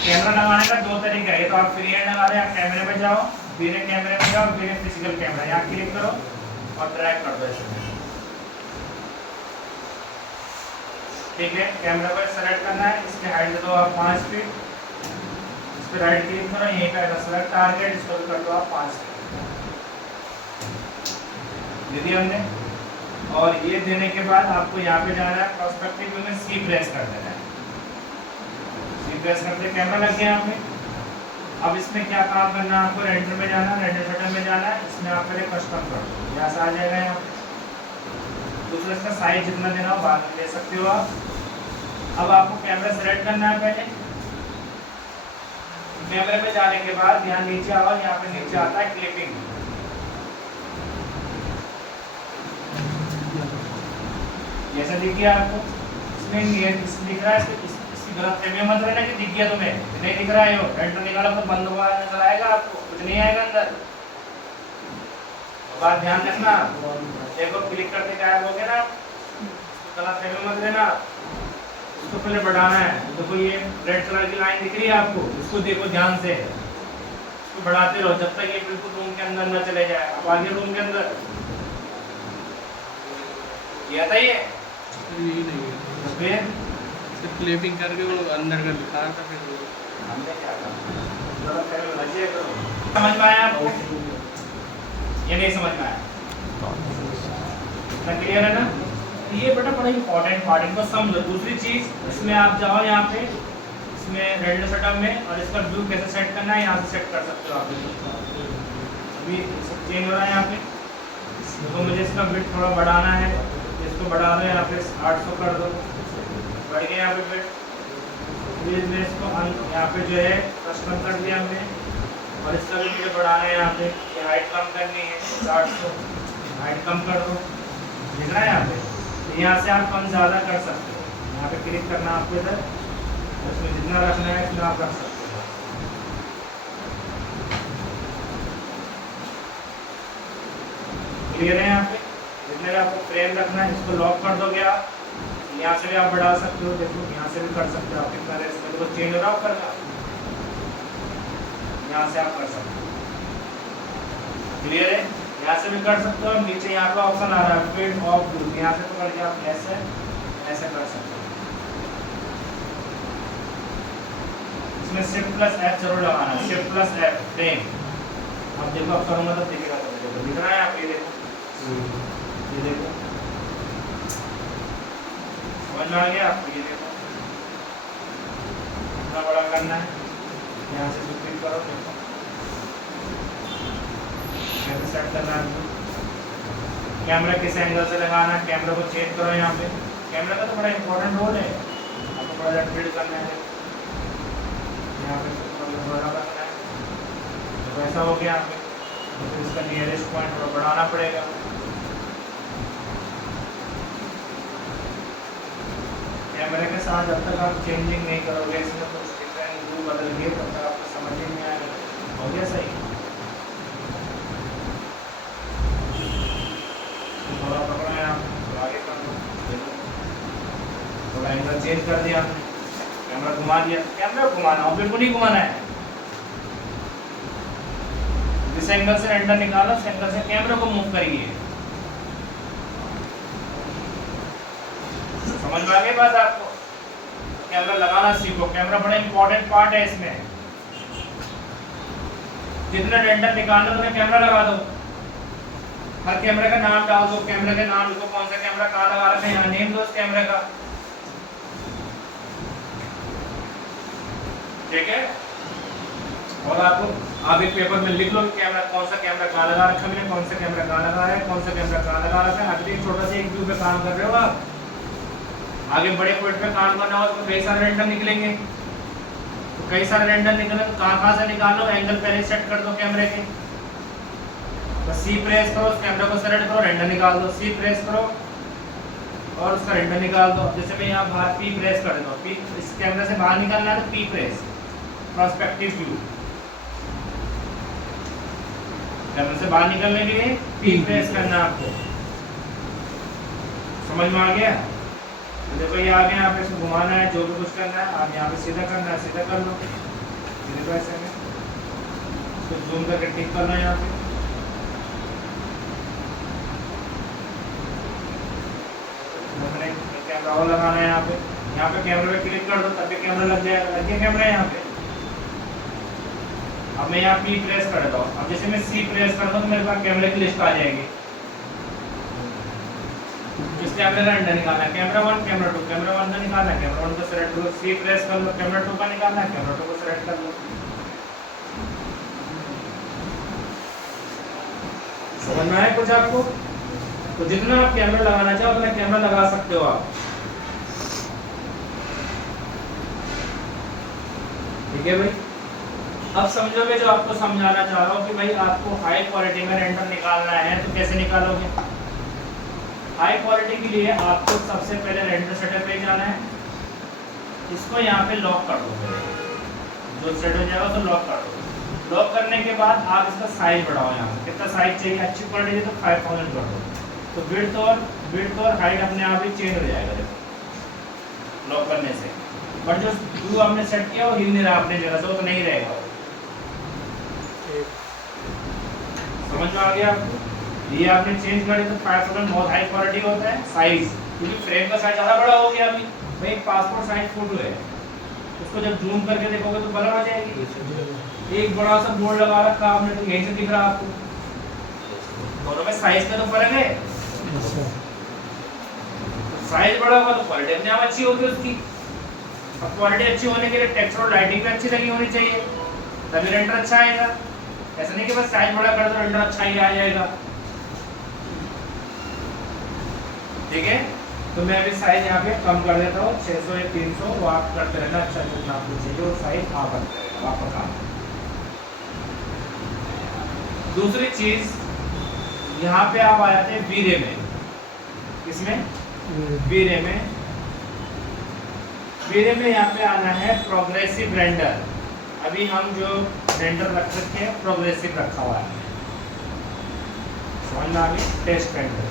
Camera लगाने का दो तरीका है, तो आप फ्री हैंड लगा रहे हैं, आप कैमरे में जाओ, फिर कैमरे में जाओ, फिर फिजिकल कैमरा, यहाँ क्लिक करो और ड्रैग कर दो इसमें। ठीक है, कैमरा को सेलेक्ट करना है, इसकी हाइट दे दो आप 5 फीट, इस पर राइट क्लिक करो, यहीं पे सेलेक्ट टारगेट, इसको भी कर दो आप 5 फीट, दे दिया हमने। और ये देने के बाद आपको यहाँ पे जाना है, पर्सपेक्टिव में सी प्रेस कर देना है, सी प्रेस करते कैमरा लग गया यहाँ पे। अब इसमें क्या काम करना है आपको, रेंडर में जाना है, रेंडर शटर में जाना है, इसमें आप पहले कस्टम कर दो, यहाँ से आ जाएगा यहाँ पे। दूसरा इसका साइज जितना देना हो बाद में ले सकते हो आप। अब आपको कैमरा सेलेक्ट करना है, पहले कैमरे में जाने के बाद यहाँ नीचे आओ, यहाँ पे नीचे आता है क्लिपिंग, जैसा दिख गया आपको, इसमें ये दिख रहा है, इसकी गलत फहमी मत रहना कि दिख गया तुम्हें, नहीं दिख रहा है, यो रेंडर निकाला तो बंद हुआ नजर आएगा आपको, कुछ नहीं आएगा अंदर। बात ध्यान रखना, देखो क्लिक करके गायब हो गया ना, गलत फहमी मत रहना, इसको पहले बढ़ाना है। देखो ये रेड कलर की लाइन दिख रही है आपको, इसको देखो ध्यान से, इसको बढ़ाते रहो जब तक ये बिल्कुल रूम के अंदर न चले जाए। अब आगे रूम के अंदर ये आता ही है, यही नहीं है, फिर सिर्फ क्लिपिंग करके वो अंदर का दिखा रहा था, फिर वो हमने क्या कहा, समझ में आया आपको, ये नहीं समझ में आया, क्लियर है ना? ये बेटा बड़ा इंपॉर्टेंट पार्ट, इनको समझो। दूसरी चीज, इसमें आप जाओ यहाँ पे, इसमें रेंडर सेटअप में, और इसका व्यू कैसे सेट करना है यहाँ से सेट कर सकते हो आप। अभी चेंज हो रहा है यहाँ पे, तो मुझे इसका बिट थोड़ा बढ़ाना है, इसको बढ़ा दो यहाँ पे 800 कर दो, बढ़ गया यहाँ पे बिट। फिर मैं इसको यहाँ पे जो है कस्टम कर दिया हमने, और इसका भी मुझे बढ़ाना है यहाँ पे, ये हाइट कम करनी है 800, हाइट कम कर दो, दिख रहा है यहाँ पे। यहाँ से आप कम ज़्यादा कर सकते हो, यहाँ पे क्लिक करना आपको इधर, उसमें जितना रखना है उतना आप रख सकते हो। क्लियर है यहाँ पे? जितने आपको फ्रेम रखना है इसको लॉक कर दोगे आप, यहाँ से भी आप बढ़ा सकते हो, देखो यहाँ से भी कर सकते हो आप, कितना इसमें देखो चेंज हो रहा है ऊपर का, यहाँ से आप कर सकते हो। क्लियर है? यहाँ से भी कर सकते हो, नीचे यहाँ पे ऑप्शन आ रहा है फील्ड ऑफ व्यू, यहाँ से पकड़ के आप ऐसे ऐसे कर सकते हो। इसमें शिफ्ट प्लस एफ जरूर लगाना है, शिफ्ट प्लस एफ फ्रेम। अब देखो अब करूँगा तो दिखेगा, देखो दिख रहा है आप, ये देखो, ये देखो समझ में आ गया आपको, ये देखो इतना बड़ा करना है, यहाँ से क्लिक करो, देखो सेट करना है, कैमरा किस एंगल से लगाना है, कैमरा को चेंज करो यहाँ पे, कैमरा का तो बड़ा इंपॉर्टेंट रोल है, आपको थोड़ा सा फीड करना है, यहाँ पे थोड़ा करना है, तो ऐसा हो गया यहाँ पे, तो फिर इसका नियरेस्ट पॉइंट थोड़ा बढ़ाना पड़ेगा। कैमरे के साथ जब तक आप चेंजिंग नहीं करोगे, इसमें कुछ डिफरेंट व्यू बदल गए, तब तक आपको समझ ही नहीं आएगा। हो गया सही? थोड़ा पकड़ा है आप, थोड़ा आगे कर दो, थोड़ा एंगल चेंज कर दिया आपने, कैमरा घुमा दिया, कैमरा घुमाना और बिल्कुल नहीं घुमाना है, जिस एंगल से रेंडर निकालो उस एंगल से कैमरा को मूव करिए। समझ में आ गई बात आपको? कैमरा लगाना सीखो, कैमरा बड़ा इंपॉर्टेंट पार्ट है इसमें। जितने रेंडर निकालना तो कैमरा लगा दो, हर कैमरे का नाम डाल दो, कैमरे का नाम लिखो, कौन सा कैमरा कहाँ लगा रखा है, यहाँ नेम दो उस कैमरे का, ठीक है? और आपको आप एक पेपर में लिख लो कैमरा, कौन सा कैमरा कहाँ लगा रखा है, कौन सा कैमरा कहाँ लगा है, कौन सा कैमरा कहाँ लगा रखा है। अभी छोटा सा एक व्यू पे काम कर रहे हो आप, आगे बड़े पॉइंट पे काम करना हो तो कई सारे रेंडर निकलेंगे, तो कई सारे रेंडर निकले तो कहाँ से निकालो, एंगल पहले सेट कर दो कैमरे के, तो सी प्रेस करो, उस कैमरा को सेलेक्ट करो, रेंडर निकाल दो, सी प्रेस करो और उसका रेंडर निकाल दो। जैसे मैं यहाँ बाहर पी प्रेस कर देता हूँ, पी इस कैमरे से बाहर निकालना है तो पी प्रेस, पर्सपेक्टिव व्यू, कैमरे से बाहर निकलने के लिए पी प्रेस करना है आपको। समझ में आ गया? तो देखो ये आ गया, यहाँ पे इसको घुमाना है, जो भी कुछ करना है आप यहाँ पे सीधा करना है, सीधा कर लो। सीधे तो ऐसे में इसको जूम करके टिक करना है यहाँ पे। मैंने कैमरा और लगाना है यहाँ पे कैमरे पे क्लिक कर दो तब भी कैमरा लग जाएगा। लग गया कैमरा यहाँ पे। अब मैं यहाँ P प्रेस कर देता हूँ। अब जैसे मैं C प्रेस करता हूँ तो मेरे पास कैमरे की लिस्ट आ जाएगी। इस कैमरे का अंडर निकालना है, कैमरा 1 कैमरा 2, कैमरा 1 का निकालना है, कैमरा 1 को सेलेक्ट करो, C प्रेस कर लो, कैमरा 2 का निकालना है, कैमरा 2 को सेलेक्ट कर लो। समझ में आया कुछ आपको? तो जितना आप कैमरा लगाना चाहो उतना कैमरा लगा सकते हो आप। ठीक है भाई। अब समझोगे जो आपको समझाना चाह रहा हूँ कि भाई आपको हाई क्वालिटी में रेंडर निकालना है तो कैसे निकालोगे। हाई क्वालिटी के लिए आपको सबसे पहले रेंडर सेटअप पे जाना है। इसको यहाँ पे लॉक कर दो, जो सेट हो जाएगा तो लॉक कर दो। लॉक करने के बाद आप इसका साइज बढ़ाओ। यहाँ पे कितना साइज चाहिए, अच्छी क्वालिटी है तो 5000 कर दो। तो विड्थ और हाइट अपने आप ही चेंज हो जाएगा देखो लॉक करने से। बट जो व्यू आपने सेट किया वो हिल नहीं रहा अपने जगह से, वो तो नहीं रहेगा। समझ में आ गया आपको? ये आपने चेंज कर दिया तो 5000 बहुत हाई क्वालिटी होता है। साइज क्योंकि फ्रेम का साइज ज़्यादा बड़ा हो गया। अभी भाई पासपोर्ट साइज फोटो है, उसको जब जूम करके देखोगे तो बड़ा हो जाएगी। एक बड़ा सा बोर्ड लगा रखा आपने तो यहीं से दिख रहा आपको। दोनों में साइज का तो फर्क है। साइज बड़ा होगा तो क्वालिटी अपने आप अच्छी होगी उसकी। अब क्वालिटी अच्छी होने के लिए टेक्सचर और लाइटिंग भी अच्छी लगी होनी चाहिए तभी रेंडर अच्छा आएगा। ऐसा नहीं कि बस साइज बड़ा कर दो रेंडर अच्छा ही आ जाएगा। ठीक है, तो मैं अभी साइज यहाँ पे कम कर देता हूँ 600 या 300, वो आप करते रहना अच्छा जितना आपको चाहिए और साइज आप करते रहना आपका काम। दूसरी चीज यहाँ पे आप आ जाते हैं वीरे में। किसमें? वीरे में। वीरे में यहाँ पे आना है प्रोग्रेसिव रेंडर। अभी हम जो रेंडर रख रखे हैं प्रोग्रेसिव रखा हुआ है। समझ में आ गई? Test render.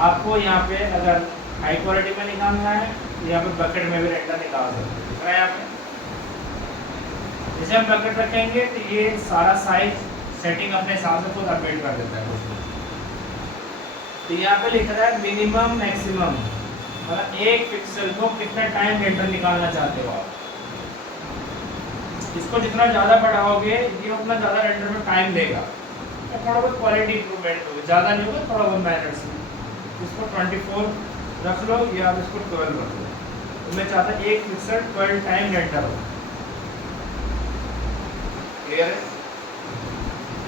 आपको यहाँ पे अगर हाई क्वालिटी में निकालना है तो यहाँ पे बकेट में भी रेंडर निकाल सकते हैं। यहाँ पे जैसे हम बकेट रखेंगे तो ये सारा साइज सेटिंग अपने हिसाब से खुद अपडेट कर देता है। तो यहाँ पे लिख रहा है मिनिमम मैक्सिमम, मतलब एक पिक्सल को कितना टाइम रेंडर निकालना चाहते हो आप। इसको जितना ज़्यादा बढ़ाओगे ये उतना ज़्यादा रेंडर में टाइम लेगा। तो थोड़ा बहुत क्वालिटी इंप्रूवमेंट होगी, ज़्यादा नहीं होगा, थोड़ा बहुत मैनर्स में। इसको 24 रख लो या आप इसको 12 रख लो। तो मैं चाहता हूँ एक पिक्सल 12 टाइम रेंडर हो। क्लियर है?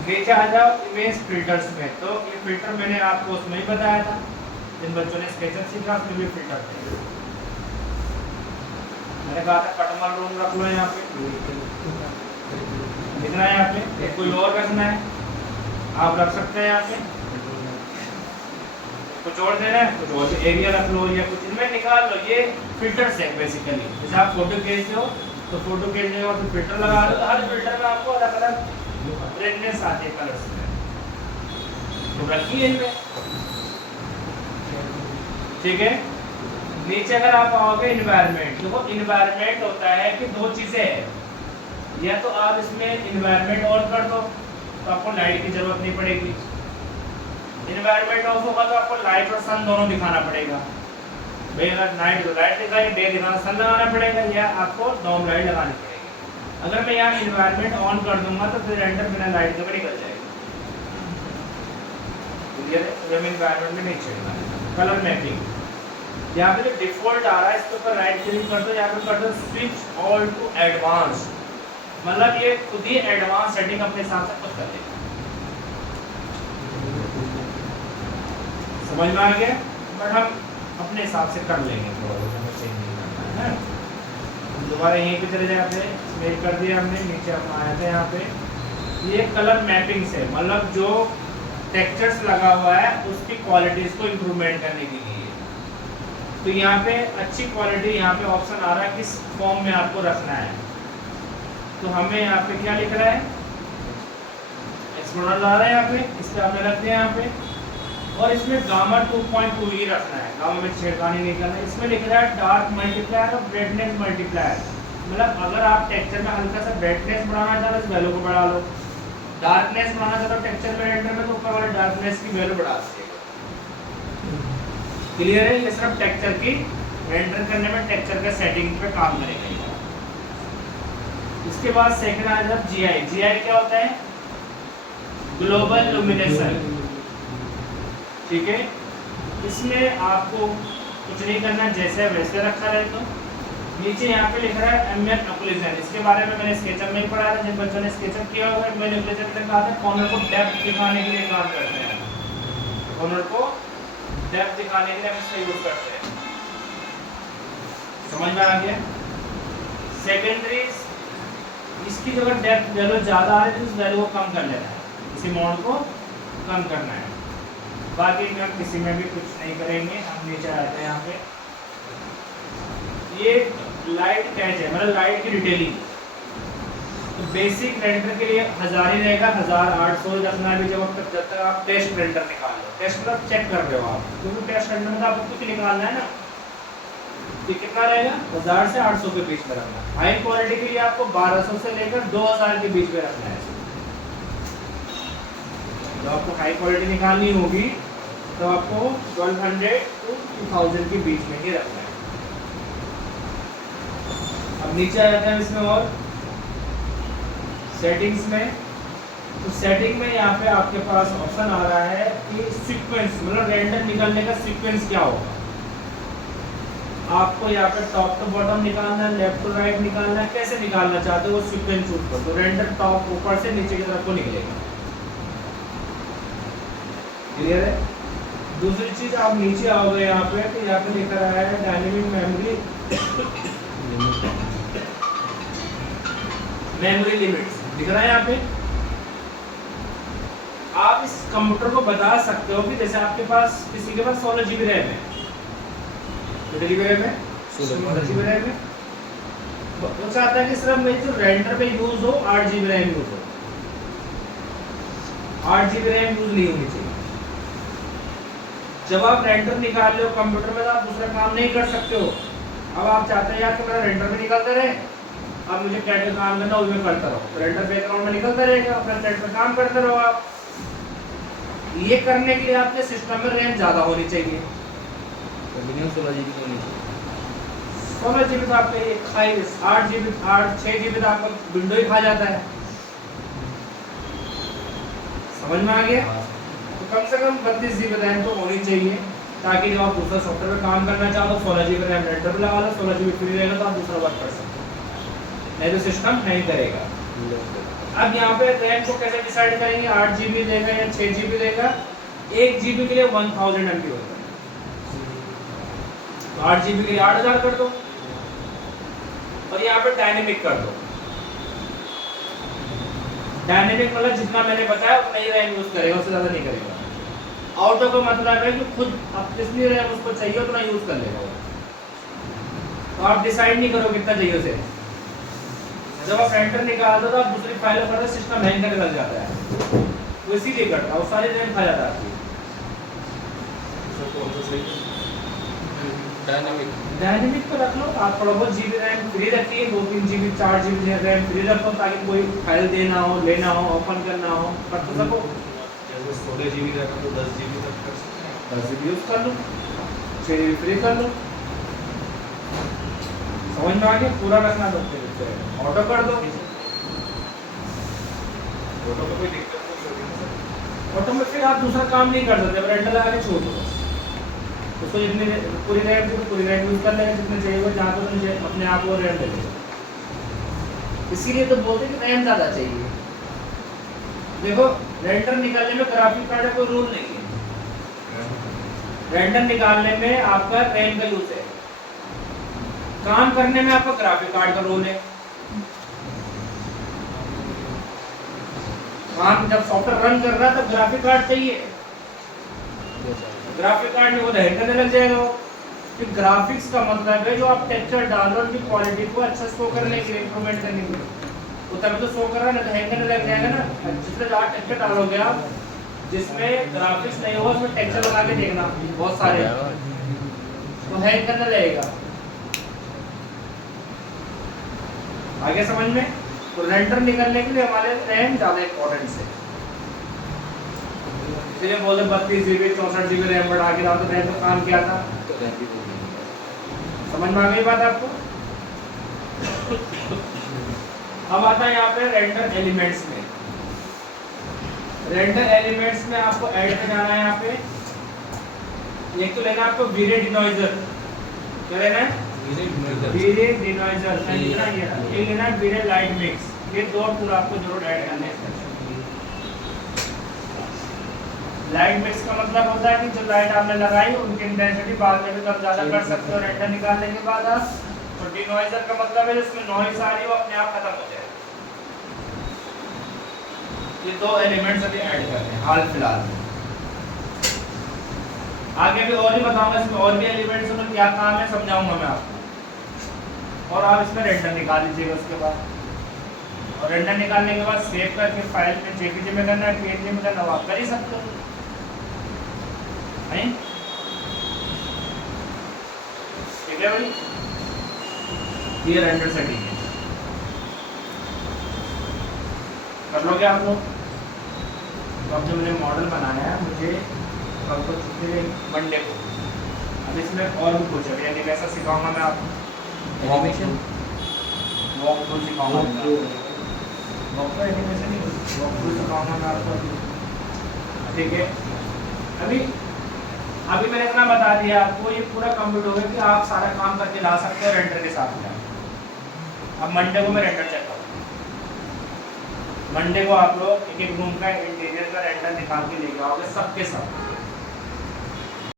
नीचे आ जाओ इमेज फिल्टर्स में। तो ये फिल्टर मैंने आपको उसमें ही बताया था, जिन बच्चों ने स्केचर सीखा उसमें भी फिल्टर थे। मैंने कहा था कटमल रूम रख लो यहाँ पे, लिखना है यहाँ पे। कोई और रखना है आप रख सकते हैं यहाँ पे, कुछ और देना है कुछ और एरिया रख लो या कुछ इनमें निकाल लो। ये फिल्टर्स है बेसिकली। जैसे आप फोटो खींचते हो तो फोटो खींचने के बाद फिल्टर लगा लो, तो हर फिल्टर में आपको अलग अलग ब्राइटनेस आती है कलर्स में, तो रखिए इनमें। ठीक है, नीचे अगर आप आओगे इन्वायरमेंट, देखो इन्वायरमेंट होता है कि दो चीज़ें हैं, या तो आप इसमें इन्वायरमेंट ऑन कर दो तो आपको लाइट की जरूरत नहीं पड़ेगी। इन्वायरमेंट ऑफ होगा तो आपको लाइट और सन दोनों दिखाना पड़ेगा। भाई अगर नाइट तो लाइट दिखाई, डे दिखाना सन लगाना पड़ेगा, या आपको डॉम लाइट लगानी पड़ेगी। अगर मैं यहाँ इन्वायरमेंट ऑन कर दूंगा तो फिर रेंडर बिना लाइट के निकल जाएगा। जब इन्वायरमेंट में नहीं छेड़ना। कलर मैपिंग यहाँ पे जो डिफॉल्ट आ रहा है इसके ऊपर राइट क्लिक कर दो, यहाँ पे कर दो स्विच ऑल टू एडवांस, मतलब ये खुद ही एडवांस सेटिंग अपने हिसाब से खुद कर देगा। समझ में आ गया? बट हम अपने हिसाब से कर लेंगे, थोड़ा बहुत हमें चेंज नहीं करना है। हम दोबारा यहीं पे चले जाते हैं, इसमें कर दिया हमने, नीचे हम आए थे यहाँ पे। ये कलर मैपिंग से मतलब जो टेक्सचर्स लगा हुआ है उसकी क्वालिटीज को इम्प्रूवमेंट करने के लिए। तो यहाँ पे अच्छी क्वालिटी, यहाँ पे ऑप्शन आ रहा है किस फॉर्म में आपको रखना है। तो हमें यहाँ पे क्या लिख रहा है, एक्सप्लोरर आ रहा है यहाँ पे, इस पर आपने रख दिया यहाँ पे। और इसमें गामा 2.2 ही रखना है, गामा में छेड़खानी नहीं करना है। इसमें लिख रहा है डार्क मल्टीप्लायर और ब्राइटनेस मल्टीप्लायर। मतलब अगर आप टेक्सचर में हल्का सा ब्राइटनेस बढ़ाना चाहते हो तो वैल्यू को बढ़ा लो, डार्कनेस बढ़ाना चाहते हो टेक्सचर में रेंडर में तो ऊपर वाले डार्कनेस की वैल्यू बढ़ा दीजिएगा। क्लियर है? ये सिर्फ टेक्सचर की रेंडर करने में टेक्सचर के सेटिंग पे काम करेगा। इसके बाद सेकंड आ जाता है जीआई। जीआई क्या होता है? ग्लोबल लुमिनेशन। ठीक है, इसमें आपको कुछ नहीं करना, जैसे वैसे रखा रहे। तो नीचे यहाँ पे लिख रहा है एम्बिएंट ऑक्लूजन। इसके बारे में मैंने स्केचअप में ही पढ़ा था, जिन बच्चों ने स्केचअप किया होगा। एम्बिएंट ऑक्लूजन में कहा था कॉर्नर को डेप्थ दिखाने के लिए काम करते हैं, कॉर्नर को डेप्थ दिखाने के लिए हम इसका यूज करते हैं। समझ में आ गया? सेकेंडरी, इसकी जो अगर डेप्थ वैल्यू ज़्यादा आ रही है तो उस वैल्यू को कम कर लेना है, इसी अमाउंट को कम करना है। बाकी हम किसी में भी कुछ नहीं करेंगे। हम नीचे आते हैं यहाँ पे, ये लाइट कैच है, मतलब लाइट की डिटेलिंग। तो बेसिक रेंडर के लिए 1000 ही रहेगा, 1800 रखना भी जब तक आप टेस्ट रेंडर निकाल लो। टेस्ट मतलब चेक कर रहे हो आप, क्योंकि टेस्ट रेंडर में आपको कुछ निकालना है ना। तो कितना रहेगा? 1000 से 800 के बीच में रखना। हाई क्वालिटी के लिए आपको 1200 से लेकर 2000 के बीच में रखना है। तो आपको हाई क्वालिटी निकालनी होगी तो आपको 1200 to 2000 के बीच में ही रखना है। अब नीचे आ जाते हैं इसमें और सेटिंग्स में। तो सेटिंग में यहाँ पे आपके पास ऑप्शन आ रहा है कि सीक्वेंस, मतलब रेंडर निकलने का सीक्वेंस क्या होगा। आपको यहाँ पे टॉप टू बॉटम निकालना है, लेफ्ट टू राइट निकालना है, कैसे निकालना चाहते हो वो सीक्वेंस चूज कर दो। रेंडर टॉप ऊपर से नीचे की तरफ को निकलेगा। क्लियर है? दूसरी चीज, आप नीचे आओगे यहाँ पे तो यहाँ पे लिखा रहा है डायनेमिक मेमोरी मेमोरी लिमिट्स दिख रहा है यहाँ पे। आप इस कंप्यूटर को बता सकते हो कि जैसे आपके पास किसी के पास 16 GB रैम है, कितनी GB रैम है? 16 GB रैम है। वो चाहता है कि सिर्फ मेरी जो रेंडर पे यूज हो 8 GB रैम यूज हो। 8 GB रैम यूज नहीं होनी चाहिए। जब आप रेंडर निकाल रहे हो कंप्यूटर में तो आप दूसरा काम नहीं कर सकते हो। अब आप चाहते हैं यार कि मेरा रेंडर में निकलता रहे, अब मुझे कैट का काम करना उसमें करता रहो, तो रेंडर बैकग्राउंड में निकलता रहेगा, अपना कैट का काम करते रहो आप। ये करने के लिए आपके सिस्टम में रैम ज़्यादा होनी चाहिए, मिनिमम 16 GB होनी चाहिए। 16 GB तो आपके 8 GB 6 GB तो आपका विंडो ही खा जाता है। समझ में आ गया? तो कम से कम 32 GB रैम तो होनी चाहिए, ताकि जब आप दूसरा सॉफ्टवेयर में काम करना चाहो तो 16 GB रैम रेंडर पे लगा लो, 16 GB फ्री रहेगा तो आप दूसरा वर्क कर सकते हो, नहीं तो सिस्टम नहीं करेगा। अब यहाँ पे रैम को कैसे डिसाइड करेंगे? 8 GB देगा या 6 GB देगा? 1 GB के लिए 1000 MB होता है, तो 8 GB के लिए 8000 कर दो और यहाँ पे डायनेमिक कर दो। डायनेमिक मतलब जितना मैंने बताया उतना ही रैम यूज करेगा, उससे ज़्यादा नहीं करेगा। ऑटो का मतलब है कि खुद आप जितनी रैम उसको चाहिए उतना यूज कर लेगा, तो आप डिसाइड नहीं करो कितना चाहिए उसे। जब आप रेंडर निकाल दो तो आप दूसरी फाइल पर सिस्टम हैंग करने लग जाता है, वो इसीलिए करता है, वो सारी रैम खा जाता है। डायनेमिक तो रख लो आप, थोड़ा बहुत GB रैम फ्री रखिए, 2-3 GB 4 GB रैम फ्री रखो, ताकि कोई फाइल देना हो, लेना हो, ओपन करना हो, कर तो सको। 16 GB रखा तो 10 GB तक कर सकते हैं, 10 GB यूज कर लो, 6 GB फ्री कर लो। समझ में आ गया? पूरा रखना तो ऑटो कर दो, फोटो को कोई दिक्कत नहीं होगी ना सर। ऑटो में फिर आप दूसरा काम नहीं कर सकते, रेंडर लगा के छोड़ दो बस। उसको जितनी पूरी रैम थी तो पूरी रैम यूज कर लेगा, जितने चाहिए वो जहाँ तो मुझे अपने आप वो रैम ले लेगा। इसीलिए तो बोलते हैं कि रैम ज़्यादा चाहिए। देखो रेंडर निकालने में ग्राफिक कार्ड का कोई रूल नहीं है, रेंडर निकालने में आपका रैम का यूज है, काम करने में आपका ग्राफिक कार्ड का रोल है। काम जब सॉफ्टवेयर रन कर रहा है तो ग्राफिक कार्ड चाहिए, ग्राफिक कार्ड में वो हैंग करने लग जाएगा। वो फिर ग्राफिक्स का मतलब है जो आप टेक्सचर डाल रहे हो उनकी क्वालिटी को अच्छा शो करने के लिए, इंप्रूवमेंट करने के लिए। तो तब तो शो कर रहा है ना, तो हैंग करने लग जाएगा ना। जिसमें ज़्यादा टेक्सचर डालोगे आप, जिसमें ग्राफिक्स नहीं होगा उसमें टेक्सचर लगा के देखना बहुत सारे, तो हैंग करने लगेगा। आगे समझ में? तो रेंडर निकलने के लिए हमारे रैम ज़्यादा इम्पोर्टेंट है। इसलिए बोले 32 GB 64 GB रैम बढ़ा के डाल, तो रैम का काम क्या था? समझ में आ गई बात आपको? अब आता है यहाँ पे रेंडर एलिमेंट्स में। रेंडर एलिमेंट्स में आपको ऐड में जाना है यहाँ पे। एक तो लेना है आपको वीरे डिनॉइजर। क्या लेना है? वीरे डिनॉइजर। ये लेना है वीरे लाइट मिक्स। ये दो पूरा आपको जरूर ऐड करने हैं। लाइट मिक्स का मतलब होता है कि जो लाइट आपने लगाई उनकी इंटेंसिटी बाद में भी कम ज़्यादा कर सकते हो रेंडर निकालने के बाद आप। तो डिनॉइजर का मतलब है जिसमें नॉइज आ रही है वो अपने आप खत्म हो जाए। ये दो एलिमेंट्स अभी ऐड करने हैं हाल फिलहाल में। आगे भी और भी बताऊंगा, इसमें और भी एलिमेंट्स में क्या काम है समझाऊंगा मैं आपको। और आप इसमें रेंडर निकाल लीजिएगा उसके बाद। और रेंडर निकालने के बाद सेव करके फाइल में जेपीजी में करना है, पीएनजी में करना, आप कर ही सकते हो। नहीं ठीक है भाई, ये रेंडर सेटिंग है, कर लोगे आप लोग। तो अब जो मुझे मॉडल बनाना है मुझे कब को छुट्टी मंडे को। अब इसमें और भी कुछ है, यानी कैसा सिखाऊंगा मैं आपको। एनिमेशन वॉक थ्रू सिखाऊंगा, वॉक थ्रू एनिमेशन नहीं, वॉक थ्रू सिखाऊंगा मैं आपको। ठीक है, अभी मैंने इतना बता दिया आपको, ये पूरा कंप्लीट हो गया कि आप सारा काम करके ला सकते हो रेंडर के साथ में। अब मंडे को मैं रेंडर चेक करूँगा। मंडे को आप लोग एक एक रूम का इंटीरियर का रेंडर निकाल के लेके आओगे सबके सब।